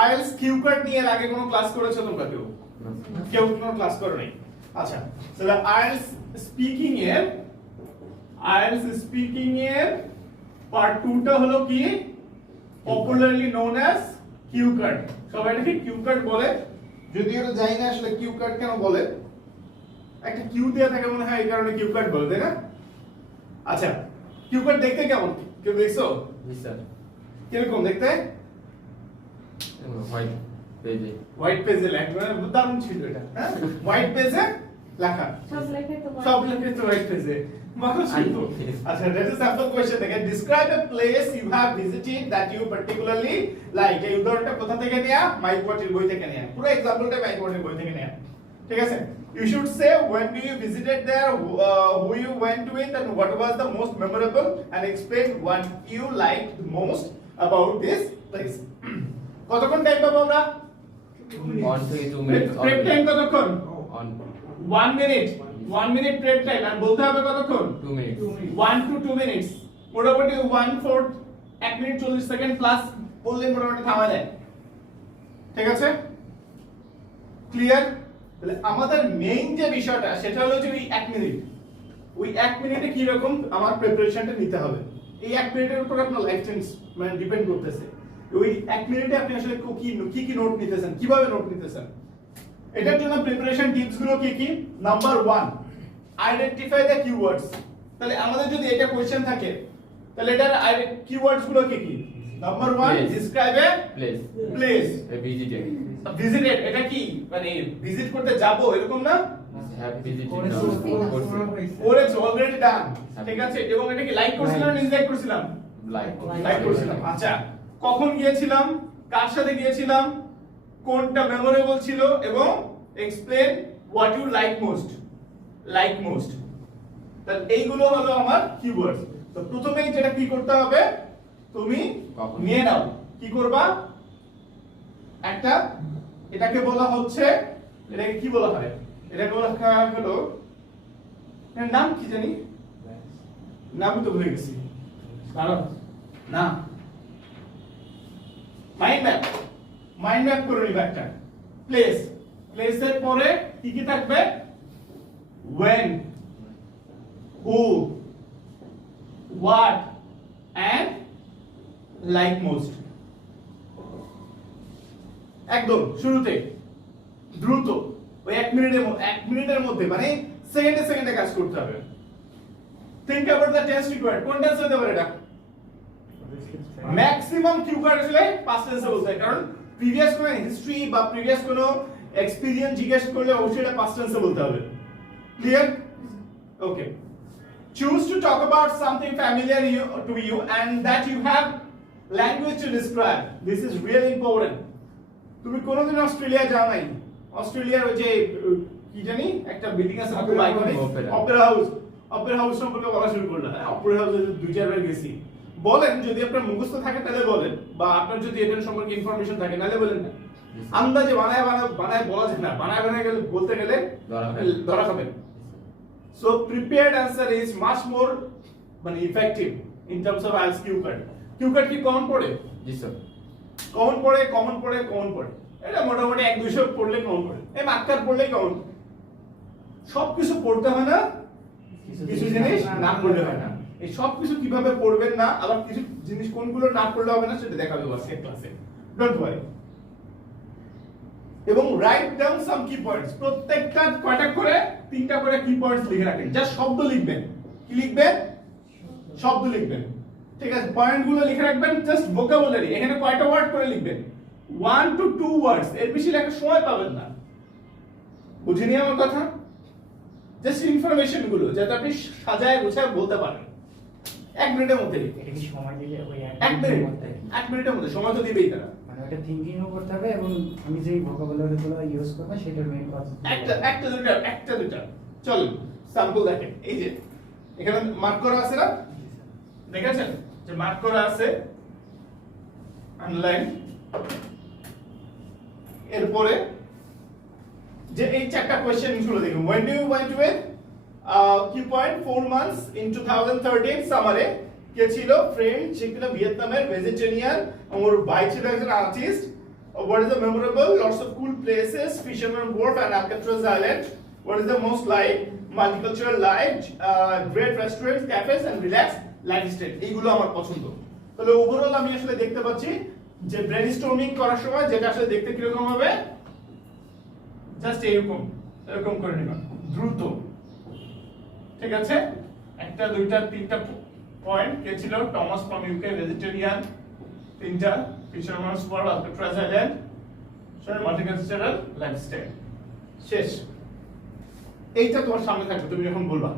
IELTS cue card নিয়ে এর আগে কোনো ক্লাস করেছো তোমরা কেউ? কেউ কোনো ক্লাস করো নাই? আচ্ছা, তাহলে আইএলটিএস স্পিকিং এর পার্ট 2 টা হলো কি popularly known as cue card. সবাই এটাকে কিউ কার্ড বলে, যদিও এটা জানি না আসলে কিউ কার্ড কেন বলে। একটা কিউ দেয়া থাকে মনে হয় এই কারণে কিউ কার্ড বলে, তাই না? আচ্ছা, কিউ কার্ড দেখতে কেমন? কেউ দেখছো? জি স্যার। কিরকম দেখতে? হোয়াইট পেজে লেখা, দারুণ ছিল এটা। হ্যাঁ, হোয়াইট পেজে লেখা, সব লেখা তো হোয়াইট পেজে। আচ্ছা, that is sample question থেকে describe a place you have visited that you particularly like। এই উদাহরণটা কোথা থেকে নেয়া? মাইক ওয়াটের বই থেকে নেয়া। পুরো एग्जांपलটা মাইক ওয়াটের বই থেকে নেয়া। ঠিক আছে? You should say when do you visited there, who you went with, and what was the most memorable, and explain what you liked the most about this place। কতক্ষণ টাইম পাবো আমরা? 1 থেকে 2 মিনিট। প্রেপ টাইম কতক্ষণ? 1 minute. 1 minute prep time, আর বলতে হবে কতক্ষণ? 2 minute. 1 to 2 minutes. মোটামুটি 1/4 1 minute 40 second plus বললে মোটামুটি থামা যায়। ঠিক আছে? ক্লিয়ার? তাহলে আমাদের মেইন যে বিষয়টা সেটা হলো যে ওই 1 মিনিটে কি রকম আমার প্রিপারেশনটা নিতে হবে। এই 1 মিনিটের উপর আপনার লাইফ চেঞ্জ মানে ডিপেন্ড করতেছে। ওই 1 মিনিটে আপনি আসলে কি নোট নিতেছেন, কিভাবে নোট নিতেছেন। এটার জন্য প্রিপারেশন টিপস গুলো কি? Number 1, identify the keywords. তাহলে আমাদের যদি এটা কোশ্চেন থাকে তাহলে এটার কিওয়ার্ডস গুলো কি? Number 1, describe a place. Visited এটা কি মানে ভিজিট করতে যাব এরকম না? হ্যাভ ভিজিটেড করেছো, অলরেডি ডান। ঠিক আছে, এবং এটা কি লাইক করছিলাম না ডিসলাইক করছিলাম? লাইক করছিলাম। আচ্ছা, কখন গিয়েছিলাম, কার সাথে গিয়েছিলাম, কোনটা মেমোরেবল ছিল, এবং explain what you like most. তাহলে এইগুলো হলো আমার কিওয়ার্ডস। তো প্রথমেই যেটা কি করতে হবে, তুমি নিয়ে নাও। কি করবা? একটা, এটাকে বলা হচ্ছে, এটাকে কি বলা হয়? এটাকে বলা হলো, এর নাম কি জানি, নাম তো ভুলে গেছি। কারণ না, মাইন্ড ম্যাপ করে নিবা একটা। প্লেসের পরে কি থাকবে? when, who, what and like most। একদম শুরুতে দ্রুত ওই 1 মিনিটের মধ্যে মানে সেকেন্ডে কাজ করতে হবে। think about the tense required। কোন টেন্স হতে পারে এটা? ম্যাক্সিমাম কিউ কার্ড আসলে পাস্ট টেন্সে বলতে হয়, কারণ প্রিভিয়াস কোনো হিস্ট্রি বা প্রিভিয়াস কোনো এক্সপেরিয়েন্স জিজ্ঞেস করলে অবশ্যই এটা পাস্ট টেন্সে বলতে হবে। Clear? Okay. choose to talk about something familiar to you and that you have language to describe। this is really important। তুমি কোনোদিন অস্ট্রেলিয়া যাও নাই? অস্ট্রেলিয়ার ওই যে কি জানি একটা বিল্ডিং আছে খুব আইকনিক, অপেরা হাউস সম্পর্কে বলা শুরু করলা। অপেরা হাউসে 2-4 বার গেছি। বলেন যদি আপনার মুখস্থ থাকে তাহলে বলেন, বা আপনার যদি এটার সম্পর্কে ইনফরমেশন থাকে নালে বলেন না। আন্দাজে বানায় বলা যায় না, বানায় গেলে বলতে গেলে ধরা খাবেন। So prepared answer is much more মানে effective in terms of IELTS cue card. Cue card কি কমন পড়ে? জি স্যার, কমন পড়ে। এটা মোটামুটি 1-200 পড়লে কমন পড়ে। এই মার্কার পড়লেই কমন। সবকিছু পড়তে হয় না, কিছু জিনিস না পড়লে হয় না। এই সবকিছু কিভাবে পড়বেন না, আবার কিছু জিনিস কোনগুলো না পড়লে হবে না সেটা দেখাবো আজকে ক্লাসে। Don't worry. এবং রাইট ডাউন সাম কি পয়েন্টস। প্রত্যেকটা কয়টা করে 3টা করে কি পয়েন্টস লিখে রাখেন। জাস্ট শব্দ লিখবেন। কি লিখবেন? শব্দ লিখবেন। ঠিক আছে, পয়েন্টগুলো লিখে রাখবেন। জাস্ট ভোকাবুলারি, এখানে কয়টা ওয়ার্ড করে লিখবেন? 1 to 2 ওয়ার্ডস, এর বেশি লেখার সময় পাবেন না। বুঝিনি আমার কথা? জাস্ট ইনফরমেশন গুলো যাতে আপনি সাজায় গোছায় বলতে পারেন। 1 মিনিটের মধ্যে। এটা কি সময় দিলে ওই 1 মিনিটের মধ্যে সময় তো দিবেই তারা। মানে ওটা থিংকিংও করতে হবে, এবং আমি যেই ভোকাবুলারিগুলো ইউজ করব সেটার মেইন কথা। একটা দুটা চল স্যাম্পল দেখেন। এই যে এখানে মার্ক করা আছে না, দেখেছেন যে মার্ক করা আছে আন্ডারলাইন। এরপরে যে এই চারটা কোশ্চেন গুলো দেখুন। when do you went with key point 4 months in 2013 সামারে কে ছিল? ফ্রেন্ড, সে ছিল ভিয়েতনামের ভেজিটেরিয়ান, ওর ভাই ছিল একজন artist, What is the memorable? Lots of cool places, Fisherman Wharf and Alcatraz Island. What is the most like? Multicultural life, great restaurants, cafes and relaxed lifestyle. এইগুলো আমার পছন্দ। তাহলে ওভারঅল আমি আসলে দেখতে পাচ্ছি যে ব্রেনস্টর্মিং করার সময় যেটা আসলে দেখতে কিরকম হবে, জাস্ট এরকম করে নিবা দ্রুত। ঠিক আছে, একটা দুইটা তিনটা পয়েন্ট কে ছিল? টমাস ফ্রম ইউকে, ভেজিটেরিয়ান, তিনটা fisherman's wharf, Alcatraz island, multicultural lifestyle. শেষ। এইটা তোমার সামনে থাকবে, তুমি যখন বলবা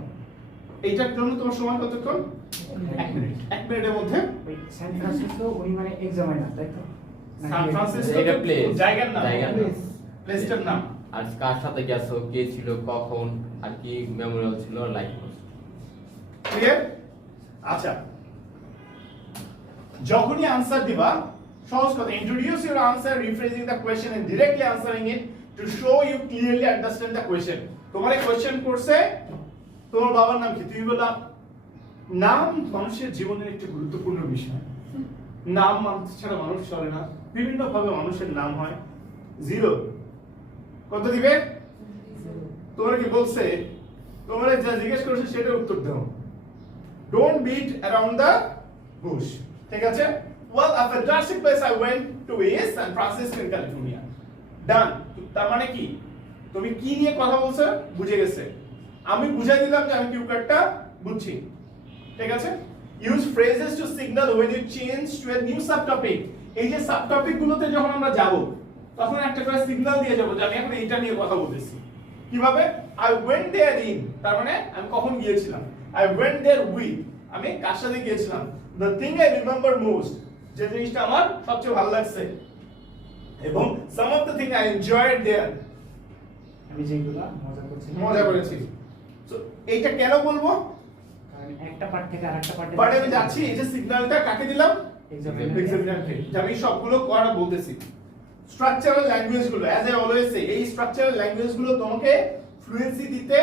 এইটার জন্য তোমার সময় কতক্ষণ? 1 মিনিট। 1 মিনিটের মধ্যে ওই সান ফ্রান্সিসকো উনি মানে এক্সামিনার, তাই তো? সান ফ্রান্সিসকো এটা প্লেস, জায়গার নাম, নাম। প্লেসটার নাম। আর কার সাথে গেছো, কে ছিল, কখন, আর কি মেমোরিয়াল ছিল, লাইক ক্লিয়ার? আচ্ছা, যখনই আনসার দিবা সহজ কথা, introduce your answer rephrasing the question and directly answering it to show you clearly understand the question. তোমারে কোশ্চেন করছে তোমার বাবার নাম কি, তুমি বললা নাম মানুষের জীবনের একটি গুরুত্বপূর্ণ বিষয়, নাম মানুষ ছাড়া মানুষ চলে না, বিভিন্ন ভাবে মানুষের নাম হয়। 0 কত দিবে? তোমার কি বলছে, তোমার যা জিজ্ঞেস করেছে সেটার উত্তর দাও। Don't bit around the Bush. ঠিক আছে? Well, a fantastic place I went to is San Francisco in California. Done. তার মানে কি, তুমি কি নিয়ে কথা বলছো বুঝে গেছে, আমি বুঝাই দিলাম যে আমি কিউ কার্ডটা বুঝছি। ঠিক আছে? Use phrases to signal when you change to a new subtopic। এই যে সাবটপিক গুলোতে যখন আমরা যাব তখন একটা করে সিগন্যাল দিয়ে যাব যে আমি এখন এইটা নিয়ে কথা বলতেছি। কিভাবে? I went there in, তার মানে আমি কখন গিয়েছিলাম। I went there with, আমি কার সাথে গিয়েছিলাম। The thing I remember most, যে জিনিসটা আমার সবচেয়ে ভালো লাগছে, এবং some of the thing I enjoyed there, আমি যেগুলো মজা করেছি। সো এইটা কেন বলবো? কারণ একটা পার্ট থেকে আরেকটা পার্টে বাট আমি যাচ্ছি, এই যে সিগন্যালটা কাকে দিলাম? এক্সামিনারকে। যে আমি সবগুলো করা বলতেছি। স্ট্রাকচারাল ল্যাঙ্গুয়েজ গুলো, অ্যাজ আই অলওয়েজ সে, এই স্ট্রাকচারাল ল্যাঙ্গুয়েজ গুলো তোমাকে ফ্লুয়েন্সি দিতে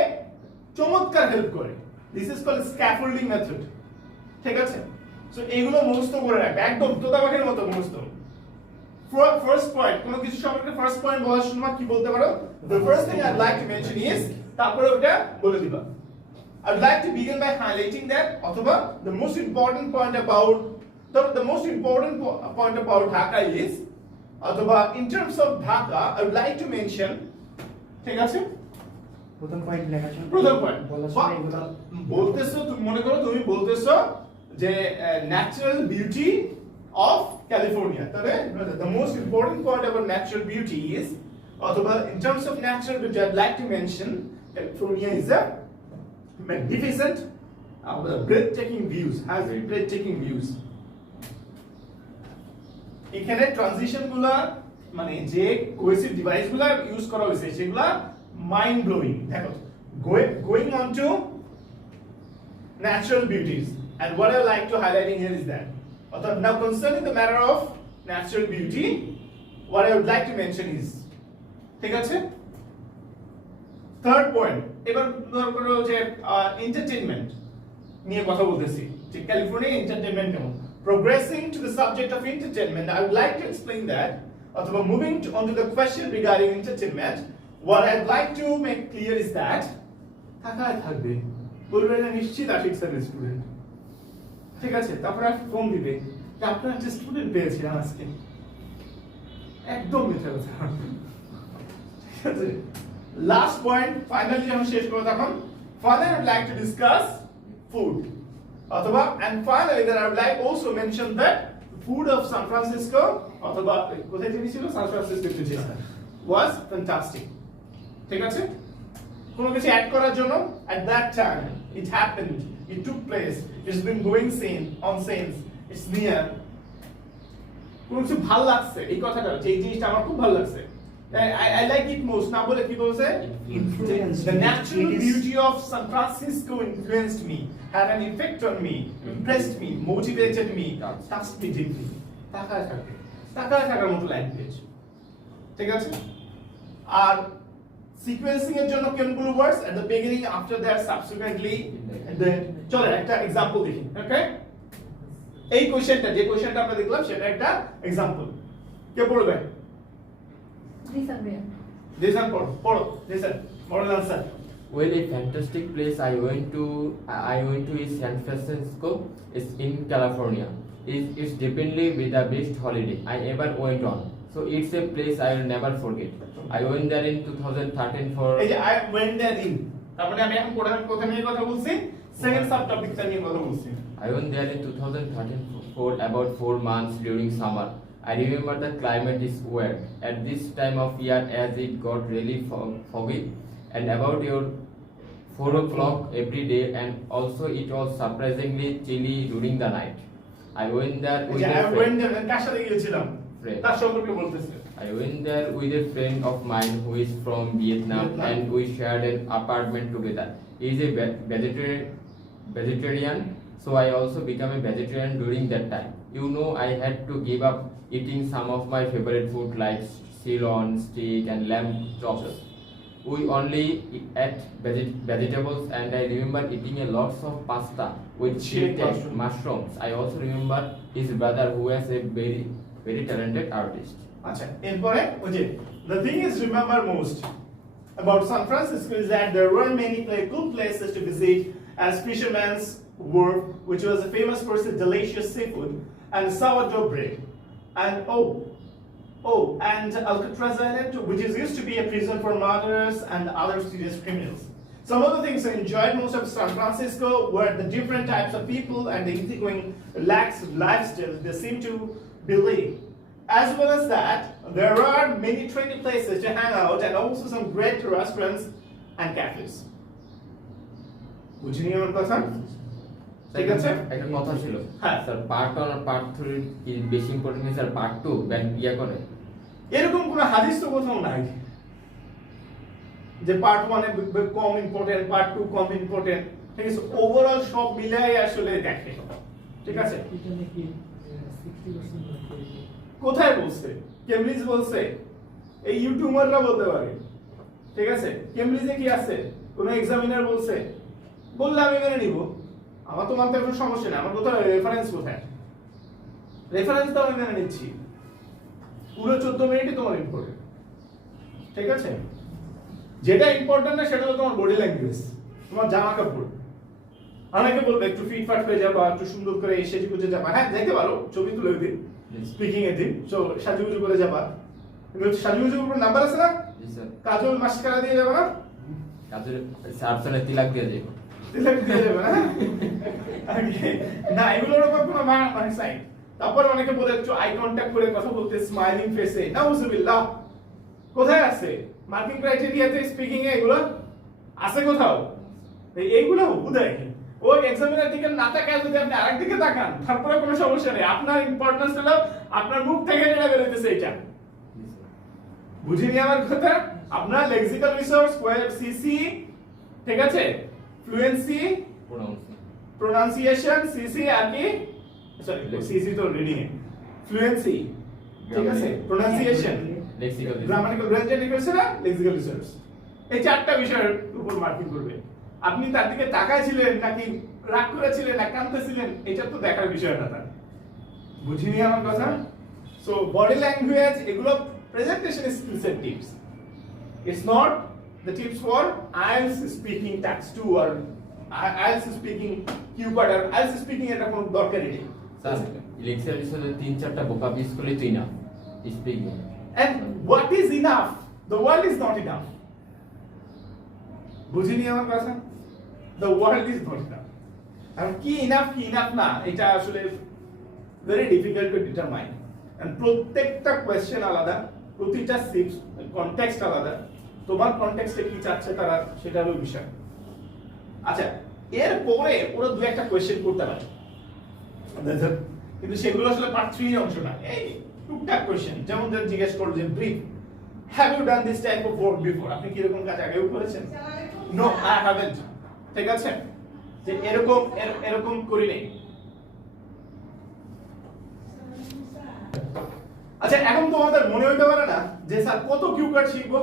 চমৎকার হেল্প করে। This is called scaffolding method. ঠিক আছে? সো এইগুলো মুখস্থ করে রাখবে, একদম তোতা পাখির মতো মুখস্থ। ফার্স্ট পয়েন্ট, কোনো কিছু সম্পর্কে ফার্স্ট পয়েন্ট বলার সময় কি বলতে পারো? The first thing I'd like to mention is, তারপরে ওটা বলে দিবা। I'd like to begin by highlighting that, অথবা the most important point about Dhaka is, অথবা in terms of Dhaka I would like to mention, ঠিক আছে? প্রথম point লেখার সময় প্রথম পয়েন্ট বলার সময় এগুলো বলতেছো, তুমি মনে করো তুমি বলতেছো যে ন্যাচারাল বিউটি অফ ক্যালিফোর্নিয়া, তবে the most important point about natural beauty is, অথবা in terms of natural beauty I'd like to mention California is a magnificent, breathtaking views, has breathtaking views. এখানে ট্রানজিশন গুলা মানে যে cohesive device গুলা use করা হয়েছে সেগুলা মাইন্ড ব্লোয়িং। দেখো, going on to natural beauties, and what I like to highlighting here is that, now concerning the matter of natural beauty, what I would like to mention is, ঠিক আছে? Third point, এবার ধরো যে entertainment নিয়ে কথা বলতেছি, যে California entertainment কেমন। Progressing to the subject of entertainment, I would like to explain that, অথবা moving on to the question regarding entertainment, what I'd like to make clear is that থাকায় থাকবে, বলবে না নিশ্চিত আশিক স্যার স্টুডেন্ট। ঠিক আছে? তারপর একটা ফোন দিবে যে আপনার একটা স্টুডেন্ট পেয়েছিলাম আজকে, একদম মিথ্যা কথা। ঠিক আছে? লাস্ট পয়েন্ট, ফাইনালি যখন শেষ করব তখন finally I would like to discuss food, অথবা and finally that I would like also mention that food of San Francisco, অথবা কোথায় ছিল, সান ফ্রান্সিসকো was fantastic। ঠিক আছে? কোনো কিছু অ্যাড করার জন্য? At that time it happened, it took place, it's been going since, it's near। কোনো কিছু ভালো লাগছে, এই কথাটা, এই জিনিসটা আমার খুব ভালো লাগছে, I like it most, না বলে কি বলছে? The natural beauty of San Francisco influenced me, had an effect on me, impressed me, motivated me, touched me deeply। তাকায় থাকার মতো ল্যাঙ্গুয়েজ। ঠিক আছে? আর সিকোয়েন্সিং এর জন্য কোনগুলো ওয়ার্ডস? at the beginning, after that, subsequently, and then চলো একটা एग्जांपल দেখি। ওকে, এই কোশ্চেনটা, যে কোশ্চেনটা আমরা দেখলাম সেটা একটা एग्जांपल। কে পড়বে? Listen, Brian. listen পড়ো listen moral answer Well, a fantastic place I went to is San Francisco. It's in California. It's definitely with the best holiday I ever went on. So it's a place I will never forget. I went there in 2013 for. এই যে I went there in তারপরে আমি এখন কোথা নিয়ে কথা বলছি second sub টপিকটা নিয়ে কথা বলছি I went there in 2013 for about 4 months during summer. I remember the climate is wet at this time of year as it got really foggy and about your 4 o'clock every day, and also it was surprisingly chilly during the night. I went there with I a went friend. there কার সাথে গিয়েছিলাম Friend. তার সম্পর্কে বলতেছে I went there with a friend of mine who is from Vietnam, and we shared an apartment together. He is a vegetarian, so I also became a vegetarian during that time. You know, I had to give up eating some of my favorite food like sirloin steak and lamb chops. We only ate vegetables, and I remember eating a lots of pasta with Chili chili mushrooms. I also remember his brother who was a very talented artist. আচ্ছা এরপরে ওই যে the thing is remember most about San Francisco is that there were many cool places to visit as Fisherman's Wharf, which was famous for its delicious seafood and sourdough bread, and and Alcatraz Island, which is used to be a prison for murderers and other serious criminals. Some of the things I enjoyed most of San Francisco were the different types of people and the easygoing, relaxed lifestyle they seem to believe. As well as that, there are many trendy places to hang out and also some great restaurants and cafes. বুঝিনি আমার কথা? ঠিক আছে? একটা কথা ছিল হ্যাঁ। Sir part 1 আর part 3 কি বেশি ইম্পর্টেন্ট স্যার পার্ট 2 ব্যাক ইয়া করে এরকম কোনো হাদিস তো কোথাও নাই যে পার্ট 1 এ কম ইম্পর্টেন্ট পার্ট 2 কম ইম্পর্টেন্ট ঠিক আছে ওভারঅল সব মিলাই আসলে দেখে ঠিক আছে এটা নাকি 60% কোথায় বলছে কেমব্রিজ বলছে এই ইউটিউবাররা বলতে পারে ঠিক আছে কেমব্রিজে কি আছে কোন এক্সামিনার বলছে বললে আমি মেনে নিব আমার তো মানতে কোনো সমস্যা নেই আমার কোথায় রেফারেন্স কোথায় রেফারেন্স তো আমি মেনে নিচ্ছি পুরো 14 মিনিটই তোমার ইম্পর্টেন্ট ঠিক আছে যেটা ইম্পর্টেন্ট না সেটা হলো তোমার বডি ল্যাঙ্গুয়েজ তোমার জামা কাপড় অনেকে বলবে একটু ফিটফাট হয়ে যাবা একটু সুন্দর করে সেজে গুজে যাবা হ্যাঁ দেখতে পারো ছবি তুলে দিন স্পিকিং এ দিন সো সাজুগুজু করে যাবা কিন্তু সাজুগুজুর উপর নাম্বার আছে না জি স্যার কাজল মাস্কারা দিয়ে যাবে না কাজের সার্চনে তিলাক দিয়ে দেব তিলক দিয়ে যাবে না না এগুলোর উপর কোনো মানে সাইন তারপর অনেকে বলে একটু আই কন্টাক্ট করে কথা বলতে স্মাইলিং ফেসে নাউজুবিল্লাহ কোথায় আছে মার্কিং ক্রাইটেরিয়াতে স্পিকিং এ এগুলো আছে কোথাও এইগুলো উদয় ও এক্সামিনার দিকে না তাকায় যদি আপনি আরেক দিকে তাকান তারপরে কোনো সমস্যা নেই আপনার ইম্পর্টেন্স হলো আপনার মুখ থেকে যেটা বের হইতেছে এটা বুঝিনি আমার কথা আপনার লেক্সিক্যাল রিসোর্স সিসি ঠিক আছে ফ্লুয়েন্সি প্রোনাউন্সিয়েশন সিসি আর কি সরি সিসি তো রিডিং এ ফ্লুয়েন্সি ঠিক আছে pronunciation lexical grammatical range and না লেক্সিক্যাল রিসোর্স এই চারটা বিষয়ের উপর মার্কিং করবে আপনি তার দিকে তাকাইছিলেন নাকি রাগ করেছিলেন না কাঁদতেছিলেন এটা তো দেখার বিষয় না তার বুঝিনি আমার কথা সো বডি ল্যাঙ্গুয়েজ এগুলো presentation skills and tips it's not the tips for IELTS speaking task 2 or IELTS speaking cue part আর আইএলটিএস স্পিকিং এটা কোনো দরকারই নেই স্যার লেকচার হিসেবে 3-4টা ভোকাব ইউজ করলে তুই না speaking and what is enough the world is not enough বুঝিনি আমার কথা the world is not enough আর কি enough না এটা আসলে very difficult to determine and প্রত্যেকটা কোশ্চেন আলাদা প্রতিটা কনটেক্সট আলাদা তোমার কনটেক্সটে কি চাচ্ছে তারা সেটা হলো বিষয় আচ্ছা এর পরে ওরা দুই একটা কোশ্চেন করতে পারে কিন্তু সেগুলো আসলে পার্ট 3 এর অংশ না এই টুকটাক কোশ্চেন যেমন জিজ্ঞেস করো যে brief have you done this type of work before আপনি কি এরকম কাজ আগেও করেছেন নো আই হ্যাভেন্ট ঠিক আছে যে এরকম করি নাই আচ্ছা এখন তোমাদের মনে হইতে পারে না যে স্যার কত কিউ কার্ড শিখবো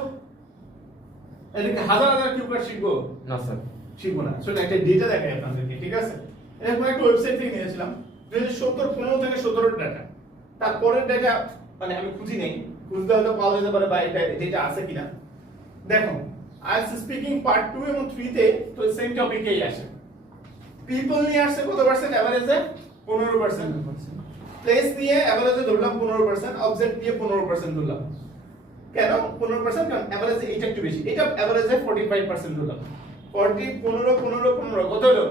এদিকে হাজার কিউ কার্ড শিখবো না স্যার শিখবো না শুনে একটা ডেটা দেখাই আপনাদেরকে ঠিক আছে এরকম একটা ওয়েবসাইট থেকে নিয়েছিলাম 2017 15 থেকে 17 ডাটা তারপরের ডেটা মানে আমি খুঁজি নেই, খুঁজতে হয়তো পাওয়া যেতে পারে বা এটা আছে কিনা। দেখো IELTS স্পিকিং পার্ট 2 এবং 3 তে তো সেম টপিকেই আসে। পিপল নিয়ে আসছে কত পার্সেন্ট, এভারেজে 15%, প্লেস নিয়ে এভারেজে ধরলাম 15%, অবজেক্ট দিয়ে 15% ধরলাম। কেন 15%? কারণ এভারেজে এটা একটু বেশি, এটা এভারেজে 45% ধরলাম। 40 15 15 15 কত হলো?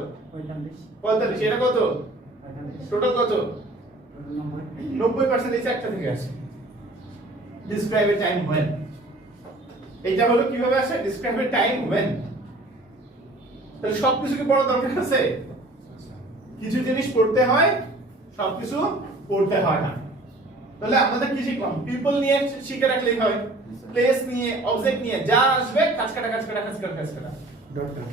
45। এটা কত? টোটাল কত? 90% এই একটা থেকে আসে। ডিসক্রাইব এ টাইম when, এটা হলো কিভাবে আসে? Describe A time when। তাহলে সবকিছু কি পড়ার দরকার আছে? কিছু জিনিস পড়তে হয়, সবকিছু পড়তে হয় না। তাহলে আমাদের কি শিখলাম? পিপল নিয়ে শিখে রাখলেই হয়, প্লেস নিয়ে, অবজেক্ট নিয়ে যা আসবে কাজ কাটা কাজ কাটা কাজ কাটা কাজ কাটা ডট ডট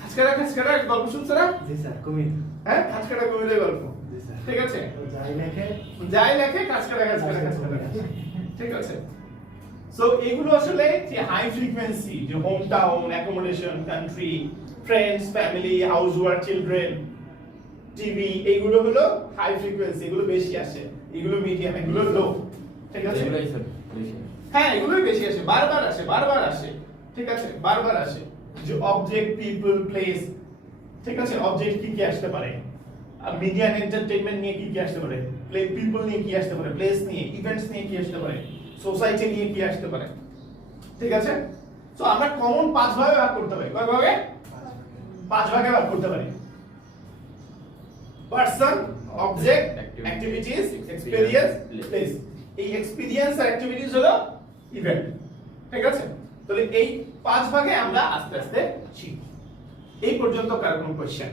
কাজ কাটা কাজ কাটা। গল্প শুনছ না? জি স্যার কুমির। হ্যাঁ, কাজ কাটা কমিলে গল্প। জি স্যার। ঠিক আছে, যাই লেখে কাজ কাটা কাজ কাটা কাজ কাটা। ঠিক আছে। সো এগুলো আসলে যে হাই ফ্রিকোয়েন্সি, যে home town, accommodation, country, friends, family, house work, children, TV, এগুলো হলো হাই ফ্রিকোয়েন্সি, এগুলো বেশি আসে। এগুলো মিডিয়াম, এগুলো লো। ঠিক আছে, এগুলোই স্যার বেশি। হ্যাঁ এগুলোই বেশি আসে, বারবার আসে, বারবার আসে। ঠিক আছে, বারবার আসে। যে অবজেক্ট, পিপল, প্লেস। ঠিক আছে, অবজেক্ট কি কি আসতে পারে, মিডিয়া এন্টারটেইনমেন্ট নিয়ে কি কি আসতে পারে, পিপল নিয়ে কি আসতে পারে, প্লেস নিয়ে, ইভেন্টস নিয়ে কি আসতে পারে, সোসাইটি নিয়ে কি আসতে পারে। ঠিক আছে, সো আমরা কমন 5 ভাগে ভাগ করতে পারি। কয় ভাগে? 5 ভাগে ভাগ করতে পারি। Person, object, activities, experience, place. এই এক্সপেরিয়েন্স আর অ্যাক্টিভিটিজ হলো ইভেন্ট। ঠিক আছে, তাহলে এই 5 ভাগে আমরা আস্তে আস্তে শিখব। এই পর্যন্ত কার কোনো কোশ্চেন?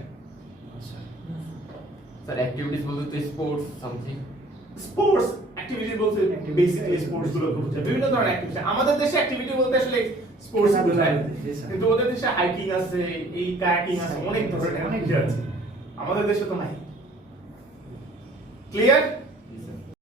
স্যার অ্যাক্টিভিটিস বলতে তো স্পোর্টস সামথিং। স্পোর্টস অ্যাক্টিভিটি বলতে বেসিক্যালি স্পোর্টস গুলো বোঝায়, বিভিন্ন ধরনের অ্যাক্টিভিটি। আমাদের দেশে অ্যাক্টিভিটি বলতে আসলে স্পোর্টস বোঝায়, কিন্তু ওদের দেশে হাইকিং আছে, এই কায়াকিং আছে, অনেক ধরনের অ্যাক্টিভিটি আছে। আমাদের দেশে তো নাই। ক্লিয়ার?